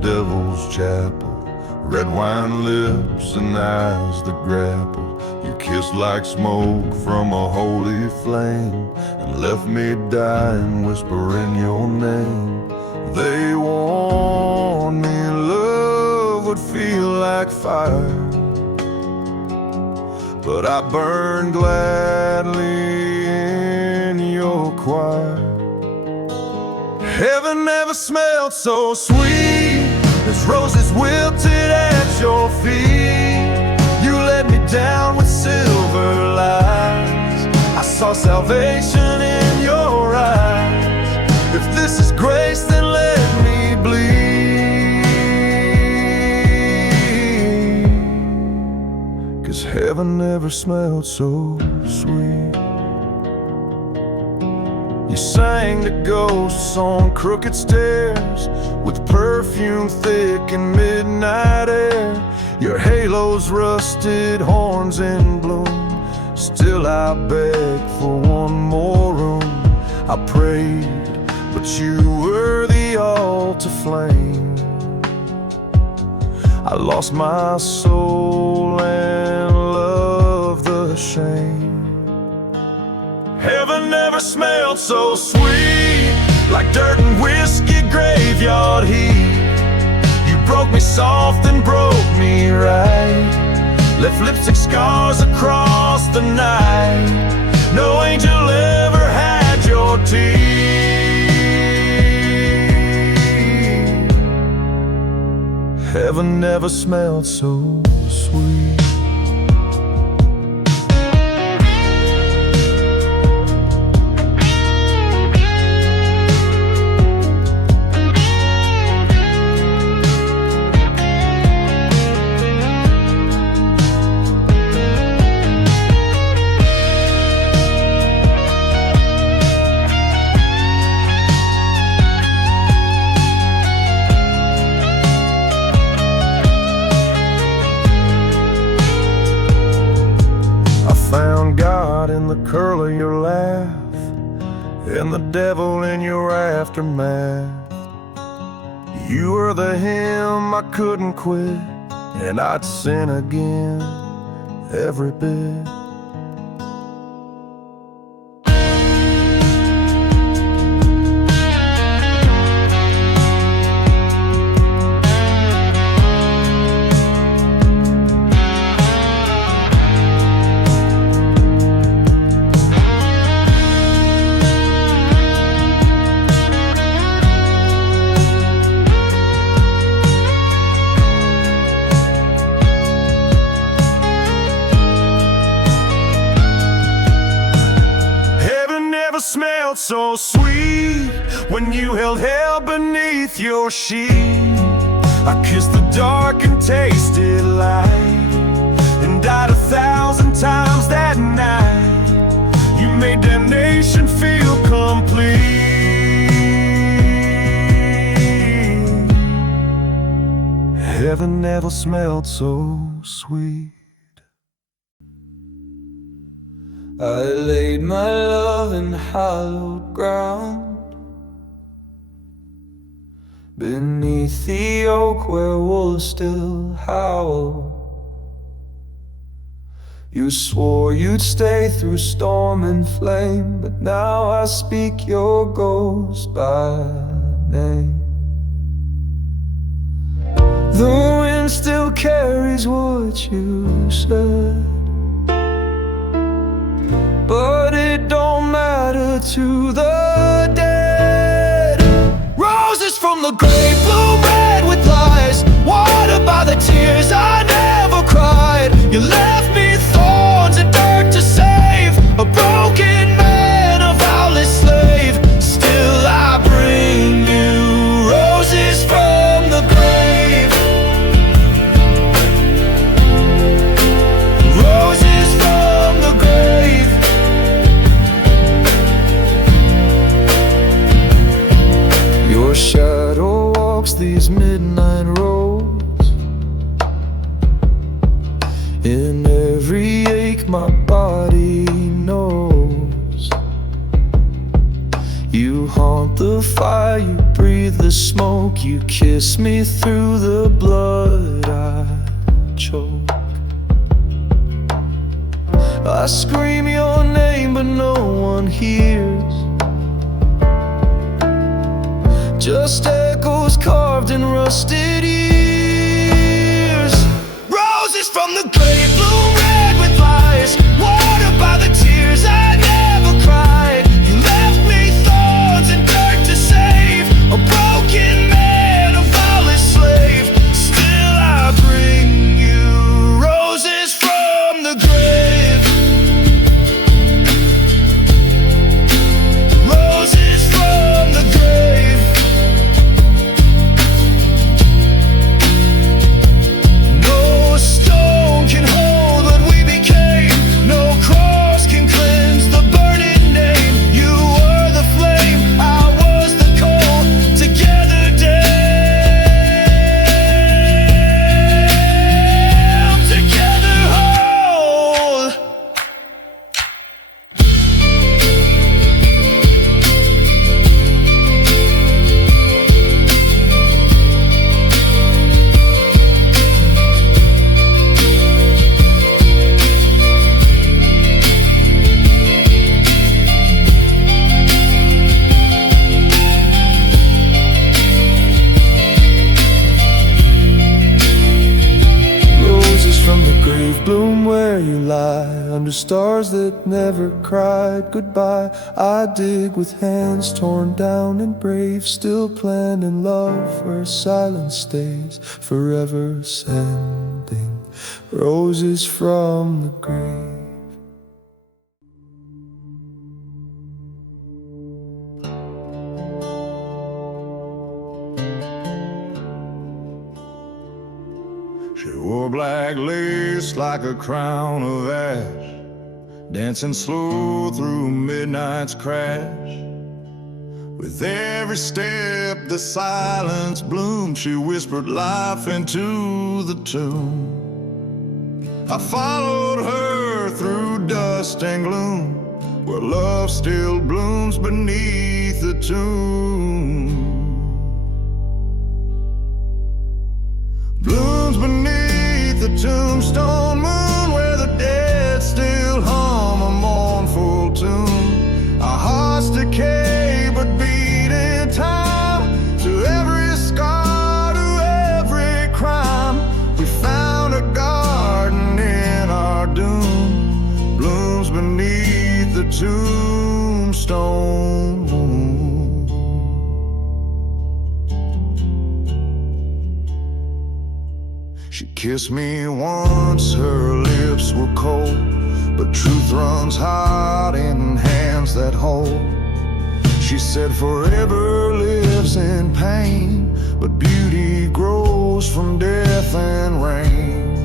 devil's chapel. Red wine lips and eyes that grapple. You kissed like smoke from a holy flame and left me dying, whispering your name. They warned me love would feel like fire, but I burned gladly in your choir. Heaven never smelled so sweet as roses wilted at your feet. You let me down with silver lights. I saw salvation in your eyes. If this is grace, then let me bleed. 'Cause heaven never smelled so sweet. You sang to ghosts on crooked stairs with perfume thick in midnight air. Your halo's rusted, horns in bloom. Still I begged for one more room. I prayed, but you were the altar flame. I lost my soul and loved the shame. Heaven never smelled so sweet, like dirt and whiskey graveyard heat. You broke me soft and broke me right, left lipstick scars across the night. No angel ever had your teeth. Heaven never smelled so sweet. Found God in the curl of your laugh and the devil in your aftermath. You were the hymn I couldn't quit, and I'd sin again every bit. Smelled so sweet when you held hell beneath your sheet. I kissed the dark and tasted light, and died 1,000 times that night. You made damnation feel complete. Heaven never smelled so sweet. I laid my love in hallowed ground, beneath the oak where wolves still howl. You swore you'd stay through storm and flame, but now I speak your ghost by name. The wind still carries what you said, but it don't matter to the dead. Roses from the grave bloom red with lies, watered by the tears I never cried. You left me thorns and dirt to save a broken man, a vowless slave. Still I bring you roses from the grave. Roses from the grave. Your shadow walks the the fire, you breathe the smoke, you kiss me through the blood I choke. I scream your name but no one hears, just echoes carved in rusted ears. Roses from the grave bloom red with lies, watered by the tears I never cried. You left me thorns and dirt to save a broken man, a violent slave. Still I bring you roses from the grave. Roses from the grave. No stone can hold what we became, no cross can cleanse the burning name. You were the flame, I was the coal, together damned, together whole. Roses from the grave bloom where you lie, under stars that never cried goodbye. I dig with hands torn down and brave, still planting love where silence stays, forever sending roses from the grave. She wore black lace like a crown of ash, dancing slow through midnight's crash. With every step the silence bloomed, she whispered life into the tomb. I followed her through dust and gloom, where love still blooms beneath the tomb. Blooms beneath the tombstone moon, where the dead still hum a mournful tune. Our hearts decay but beat in time, to every scar, to every crime. We found a garden in our doom. Blooms beneath the tombstone moon. She kissed me once, her lips were cold, but truth runs hot in hands that hold. She said forever lives in pain, but beauty grows from death and rain.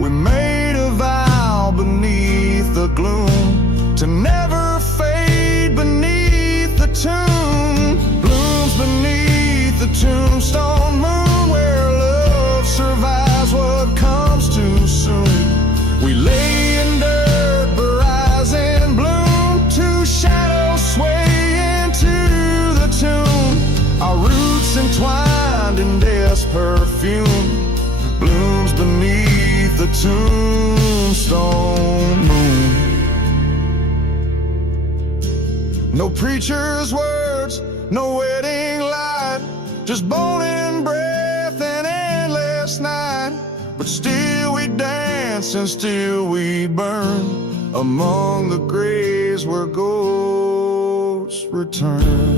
We made a vow beneath the gloom, to never fade beneath the tomb. Blooms beneath the tombstone moon, where love survives what comes too soon. We lay in dirt but rise in bloom, two shadows sway into the tomb. Our roots entwined in death's perfume. Blooms beneath the tombstone moon. No preacher's words, no wedding light, just bone and breath and endless night. But still we dance and still we burn, among the graves where ghosts return.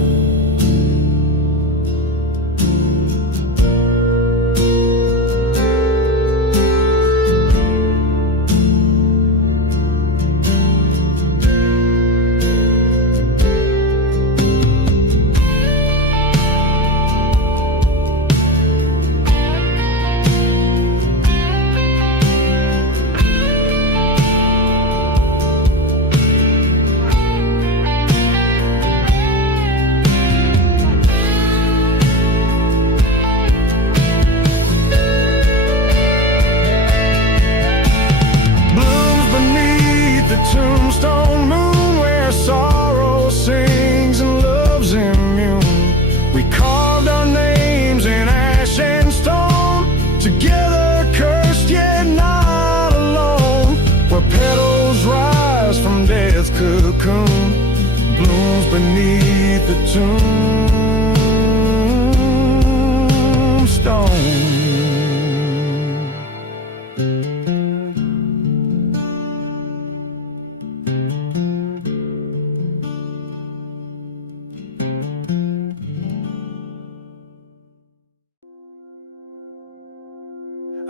beneath the tombstone.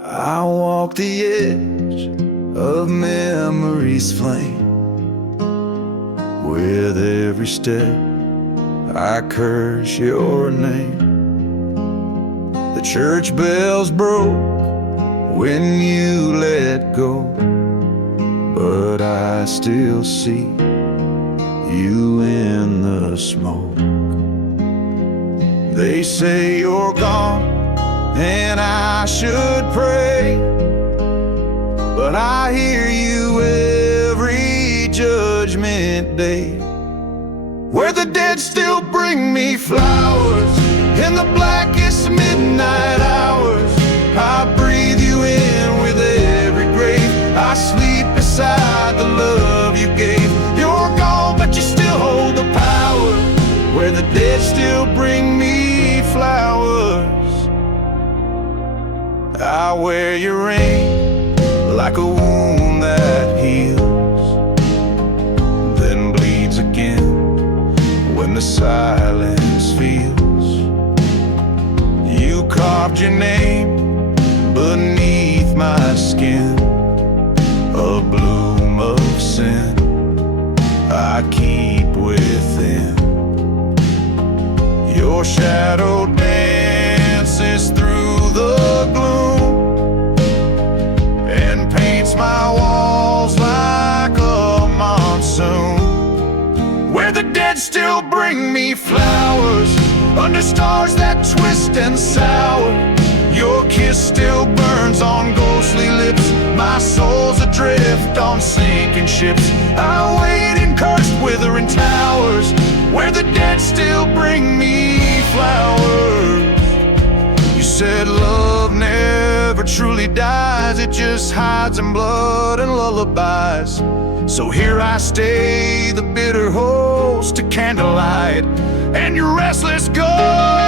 I walk the edge of memory's flame. With every step I curse your name. The church bells broke when you let go, but I still see you in the smoke. They say you're gone and I should pray, but I hear you every judgment day, where the dead still bring me flowers in the blackest midnight hours. I breathe you in with every grave. I sleep beside the love you gave. You're gone, but you still hold the power, where the dead still bring me flowers. I wear your ring like a wound that heals, then bleeds again when the silence feels. You carved your name beneath my skin, a bloom of sin I keep within. Your shadow dances through the gloom and paints my walls like a monsoon, where the dead still bring me flowers under stars that twist and sour. Your kiss still burns on ghostly lips. My soul's adrift on sinking ships. I wait in cursed withering towers, where the dead still bring me flowers. You said love never truly dies, it just hides in blood and lullabies. So here I stay, the bitter host to candlelight and your restless ghost.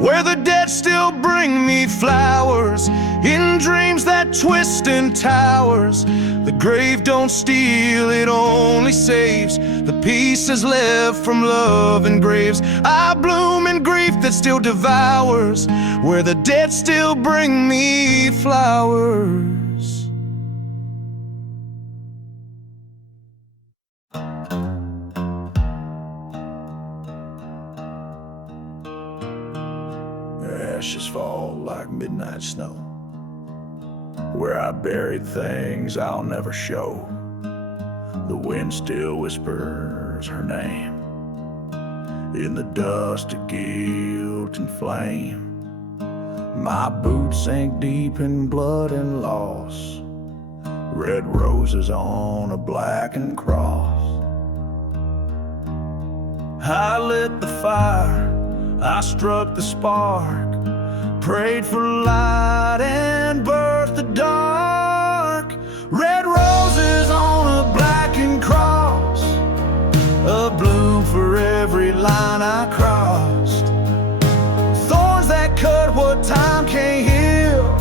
Where the dead still bring me flowers in dreams that twist in towers. The grave don't steal, it only saves the pieces left from love and graves. I bloom in grief that still devours, where the dead still bring me flowers. Ashes fall like midnight snow, where I buried things I'll never show. The wind still whispers her name in the dust of guilt and flame. My boots sink deep in blood and loss, red roses on a blackened cross. I lit the fire, I struck the spark, prayed for light and birthed the dark. Red roses on a blackened cross, a bloom for every line I crossed. Thorns that cut what time can't heal,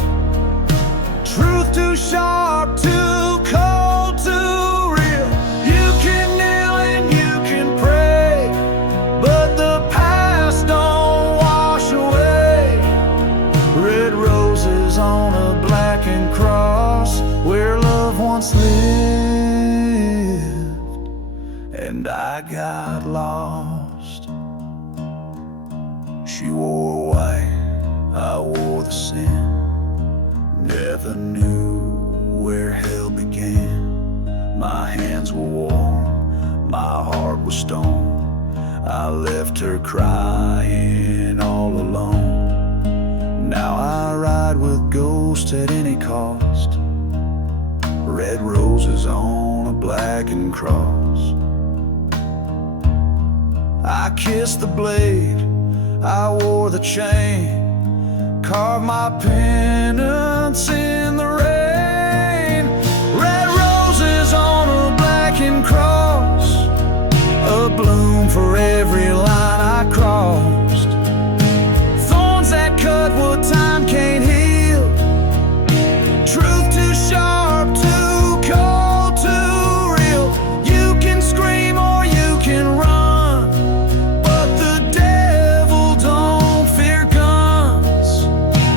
truth too sharp, too cold, too real. You can kneel and you can pray, but the past don't wash away. Red roses on a blackened cross, where love once lived and I got lost. She wore white, I wore the sin, never knew where hell began. My hands were warm, my heart was stone. I left her crying all alone. Now I ride with ghosts at any cost. Red roses on a blackened cross. I kissed the blade, I wore the chain, carved my penance in the rain. Red roses on a blackened cross, a bloom for every line I crossed. Thorns that cut what time can't heal, truth too sharp, too cold, too real. You can scream or you can run, but the devil don't fear guns.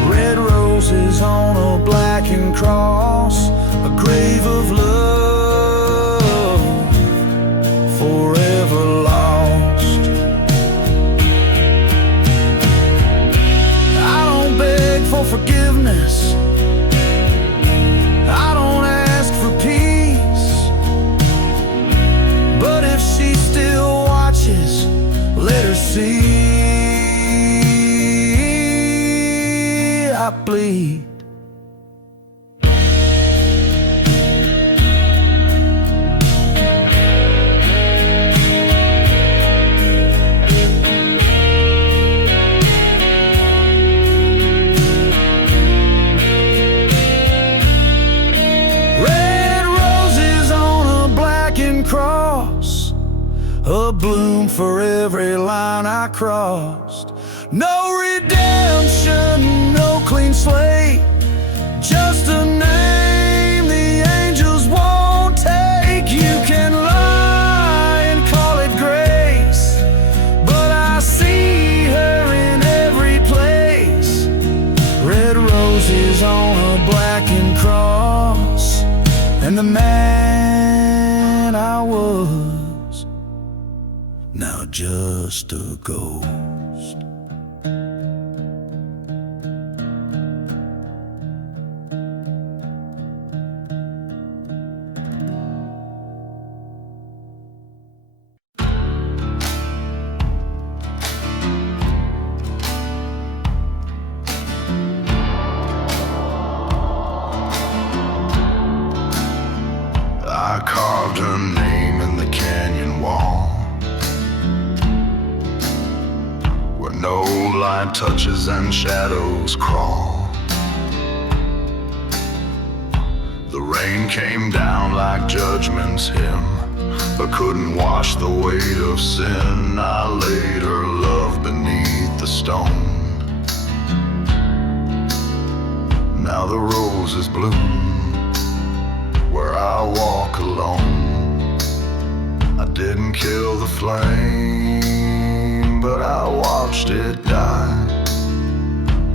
Red roses on a blackened cross, a grave of love forever lost. I don't beg for forgiveness, I don't ask for peace, but if she still watches, let her see I bleed. Cross, a bloom for every line I crossed. No redemption, no clean slate, just a name the angels won't take. You can lie and call it grace, but I see her in every place. Red roses on a blackened cross, and the man I was now just a ghost. I carved her name in the canyon wall, where no light touches and shadows crawl. The rain came down like judgment's hymn, but couldn't wash the weight of sin. I laid her love beneath the stone. Now the roses bloom where I walk alone. I didn't kill the flame, but I watched it die.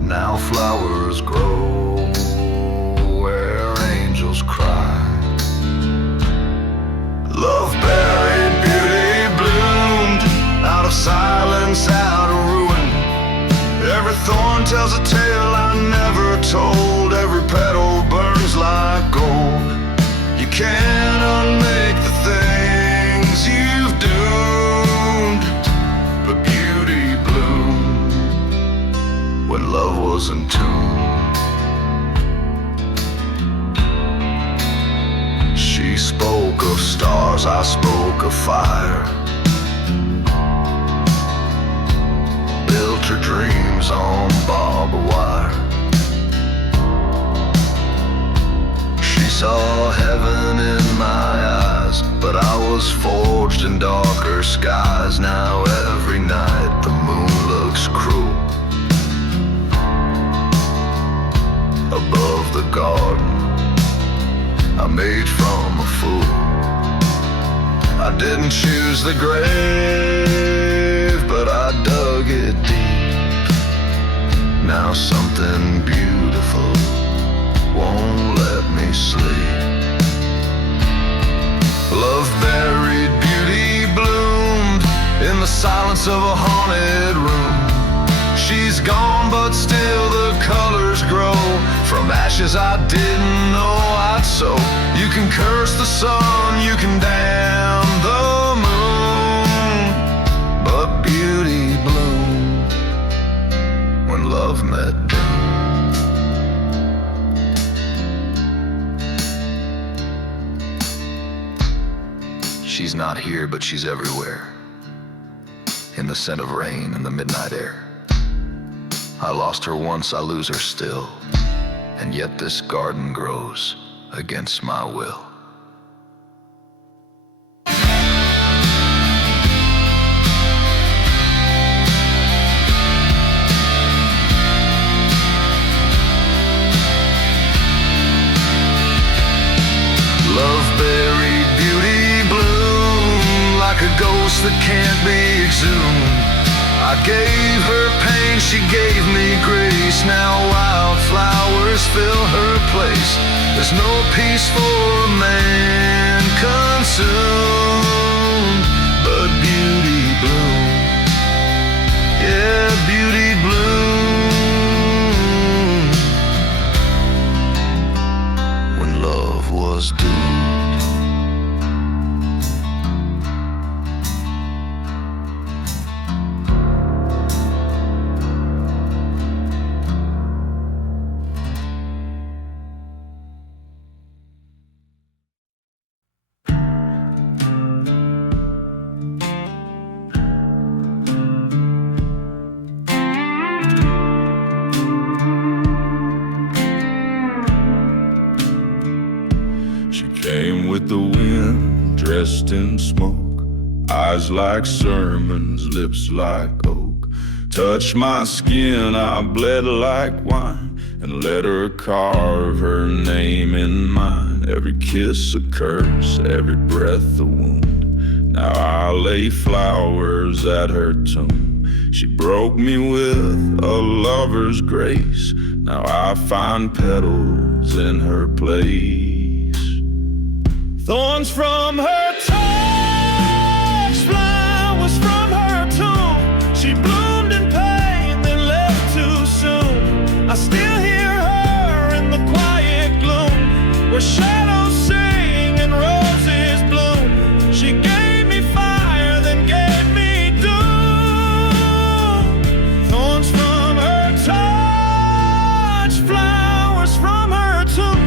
Now flowers grow where angels cry. Love buried, beauty bloomed, out of silence, out of ruin. Every thorn tells a tale I never told. Every petal burns like gold. You can't unmake the things you've doomed, but beauty bloomed when love was entombed. She spoke of stars, I spoke of fire. Built her dreams on barbed wire. She saw heaven in my eyes, but I was forged in darker skies. Now every night the moon looks cruel above the garden I made from a fool. I didn't choose the grave, but I dug it deep. Now something beautiful won't let me sleep. Love buried, beauty bloomed in the silence of a haunted room. She's gone, but still the colors grow from ashes I didn't know I'd sow. She's not here, but she's everywhere, in the scent of rain and the midnight air. I lost her once, I lose her still, and yet this garden grows against my will. Loveberry beauty bloom like a ghost that can't be exhumed. I gave her pain, she gave me grace. Now wildflowers fill her place. There's no peace for man consumed, but beauty bloom. Yeah, beauty bloom. When love was doomed. Came with the wind, dressed in smoke, eyes like sermons, lips like oak. Touched my skin, I bled like wine, and let her carve her name in mine. Every kiss a curse, every breath a wound. Now I lay flowers at her tomb. She broke me with a lover's grace. Now I find petals in her place. Thorns from her touch, flowers from her tomb. She bloomed in pain, then left too soon. I still hear her in the quiet gloom, where shadows sing and roses bloom. She gave me fire, then gave me doom. Thorns from her touch, flowers from her tomb.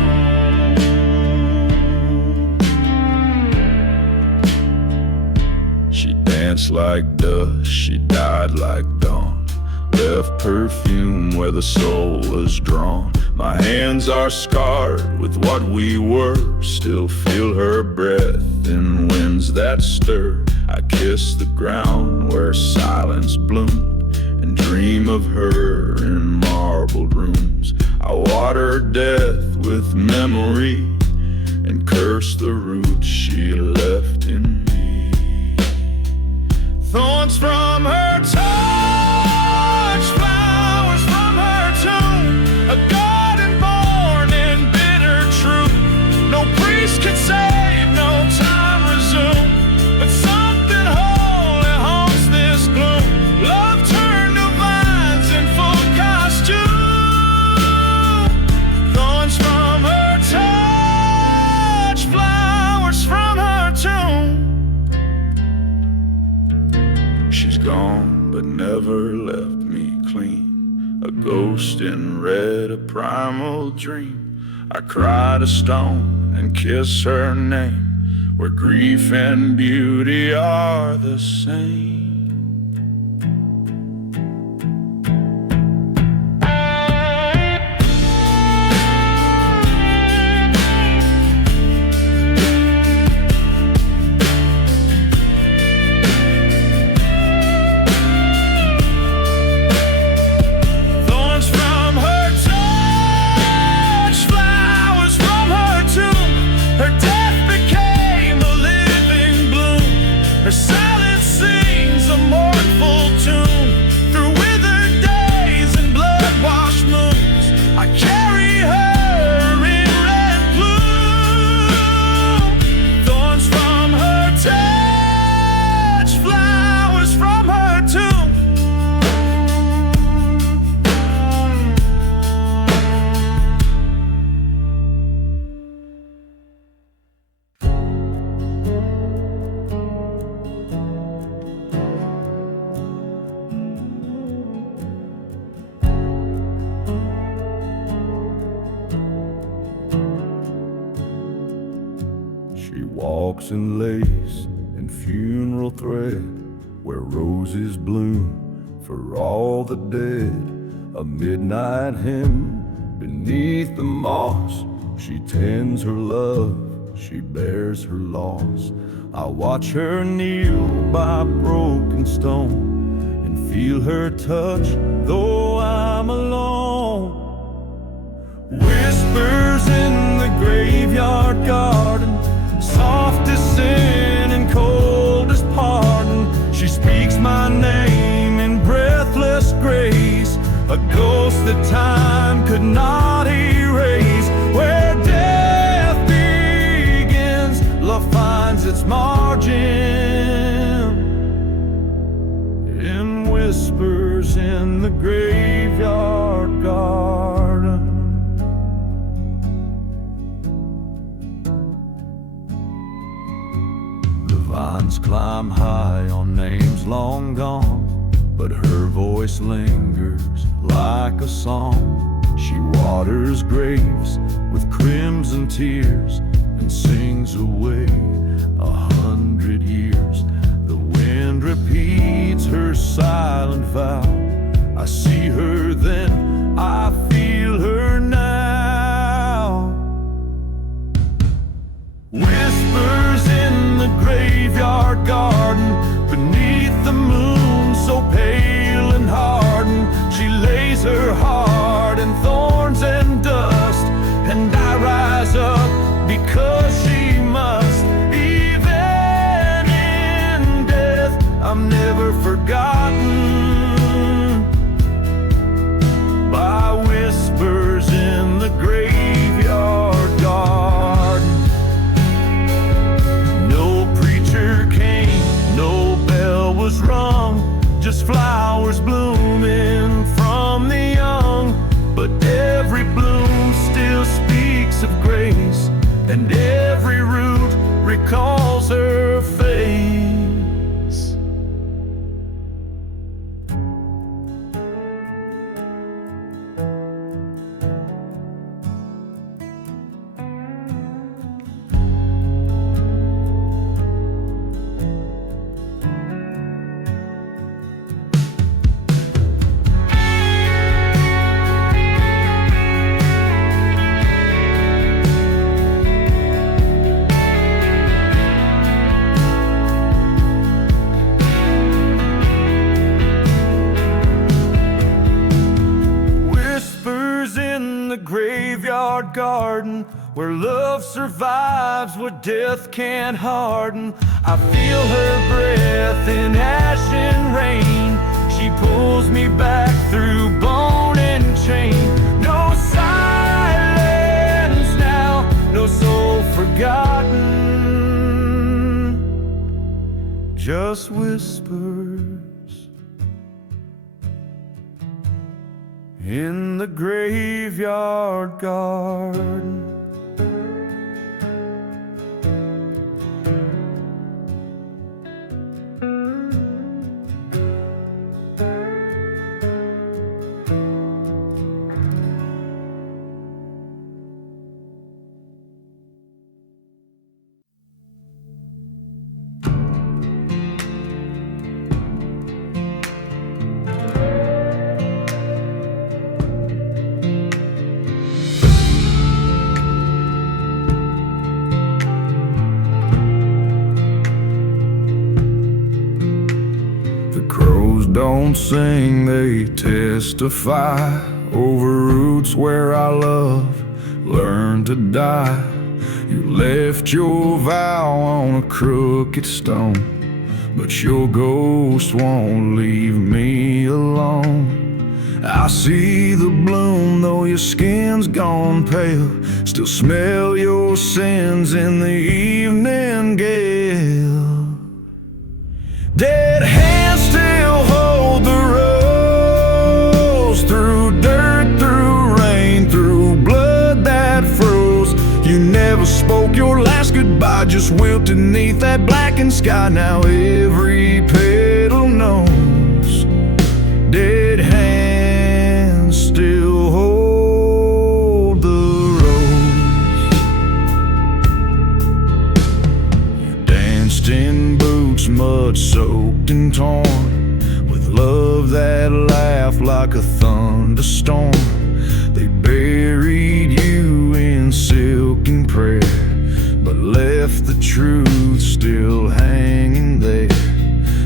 She danced like dust, she died like dawn, left perfume where the soul was drawn. My hands are scarred with what we were, still feel her breath in winds that stir. I kiss the ground where silence bloomed, and dream of her in marbled rooms. I water death with memory, and curse the roots she left in me. Thorns from her touch, flowers from her tomb. A garden born in bitter truth. No priest can save, no time resume, but something holy haunts this gloom. Love turned to vines in full costume. Thorns from her touch, flowers from her tomb. She's gone, but never left me clean. A ghost in red, a primal dream. I cry to stone and kiss her name, where grief and beauty are the same. Her silence sings a mournful tune through withered days and blood-washed moons. I carry her in red bloom. Thorns from her touch, flowers from her tomb. She walks in lace, and funeral thread, where roses bloom for all the dead. A midnight hymn beneath the moss, she tends her love, she bears her loss. I watch her kneel by broken stone and feel her touch, though I'm alone. Whispers in the graveyard garden, soft as sin and cold as pardon. She speaks my name in breathless grace, a ghost that time could not erase. Where death begins, love finds its margin. In whispers in the graveyard garden. The vines climb high on names long gone, but her voice lingers like a song. She waters graves with crimson tears and sings away 100 years. The wind repeats her silent vow. I see her then, I feel her now. Whispers in the graveyard garden, beneath the moon so pale and hardened. She lays her heart in thorns and dust, and I rise up because she must. Even in death, I'm never forgotten by whispers in the graveyard garden. No preacher came, no bell was rung, just flowers blooming from the young. But every bloom still speaks of grace, and every root recalls her face. Graveyard garden, where love survives, where death can't harden. I feel her breath in ash and rain. She pulls me back through bone and chain. No silence now, no soul forgotten, just whispers in the graveyard garden. Don't sing, they testify over roots where our love learned to die. You left your vow on a crooked stone, but your ghost won't leave me alone. I see the bloom, though your skin's gone pale. Still smell your sins in the evening gale. Dead hands still hold the rose, through dirt, through rain, through blood that froze. You never spoke your last goodbye, just wilted neath that blackened sky. Now every petal knows dead hands still hold the rose. You danced in boots looks mud-soaked and torn, with love that laughed like a thunderstorm. They buried you in silken prayer, but left the truth still hanging there.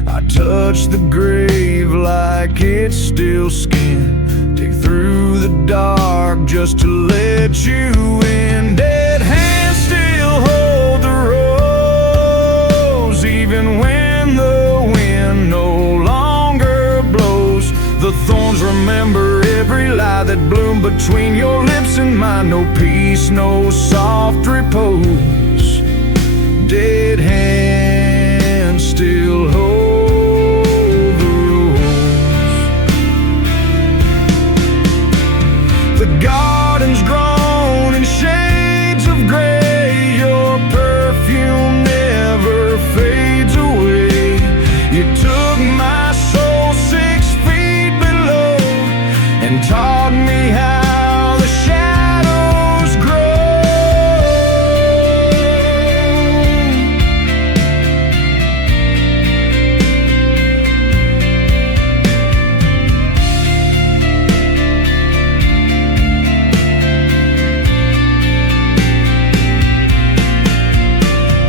I touch the grave like it's still skin, dig through the dark just to let you in. Dead hands still hold the rose, even when the wind no longer blows. The thorns remember every lie that bloomed between your lips and mine. No peace, no soft repose. Dead hands still hold the rose. The garden's grown in shades of gray. Your perfume never fades away. You took my soul 6 feet below and taught me how the shadows grow.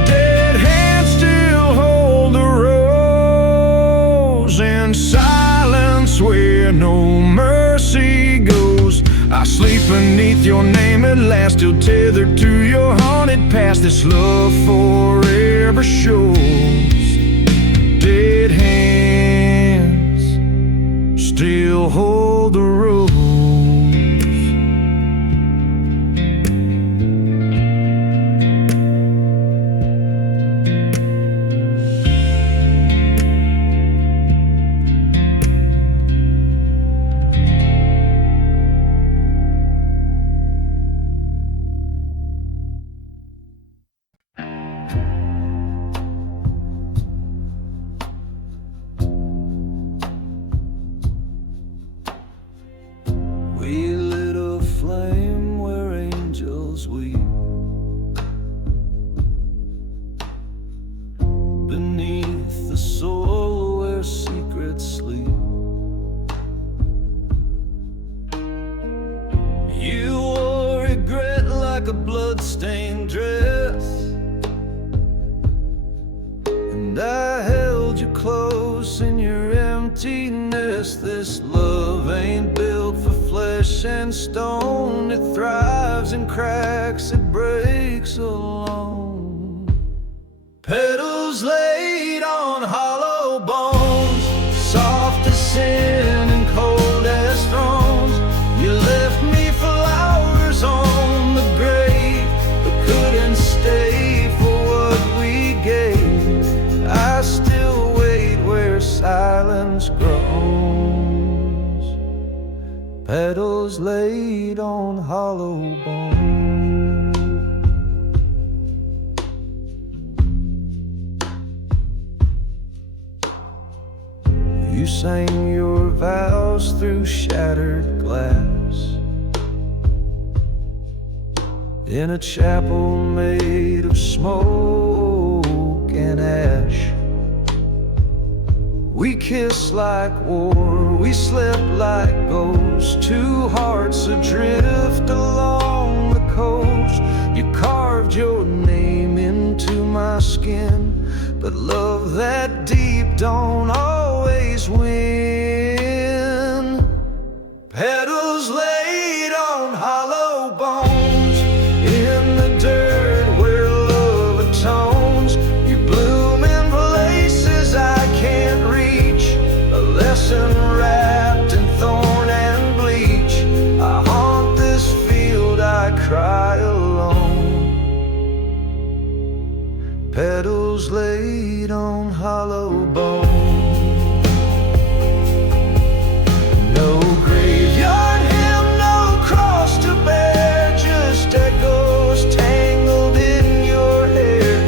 Dead hands still hold the rose in silence where no mercy goes. I sleep beneath your name at last, still tethered to your haunted past. This love forever shows. Dead hands still hold the rose. We lit a flame where angels weep, beneath the soul where secrets sleep. You wore regret like a bloodstained dress, and I held you close in your emptiness. This love ain't built for flesh and stone. It thrives in cracks, it breaks alone. Petals laid on hollow bones, soft as sin and cold as thrones. You left me flowers on the grave, but couldn't stay for what we gave. I still wait where silence groans. Petals laid on hollow bones. You sang your vows through shattered glass in a chapel made of smoke and ash. We kissed like war, we slept like ghosts, 2 hearts adrift along the coast. You carved your name into my skin, but love that deep don't always win. Petals laid on hollow bones, in the dirt where love atones. You bloom in places I can't reach, a lesson wrapped in thorn and bleach. I haunt this field, I cry alone. Petals laid on hollow bones. No graveyard hymn, no cross to bear, just echoes tangled in your hair.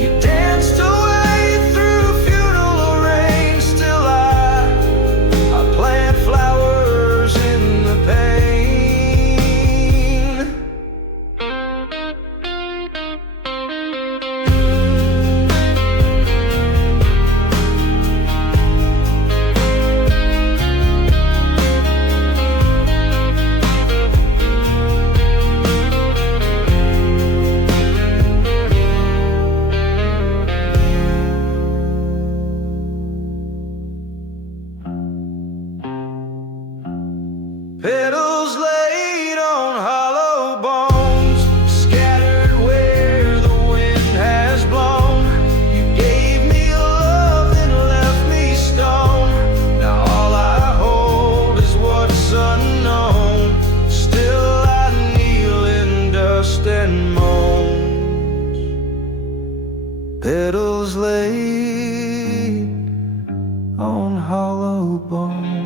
You danced away through funeral rain, still I plant flowers in the pain. hollow bone.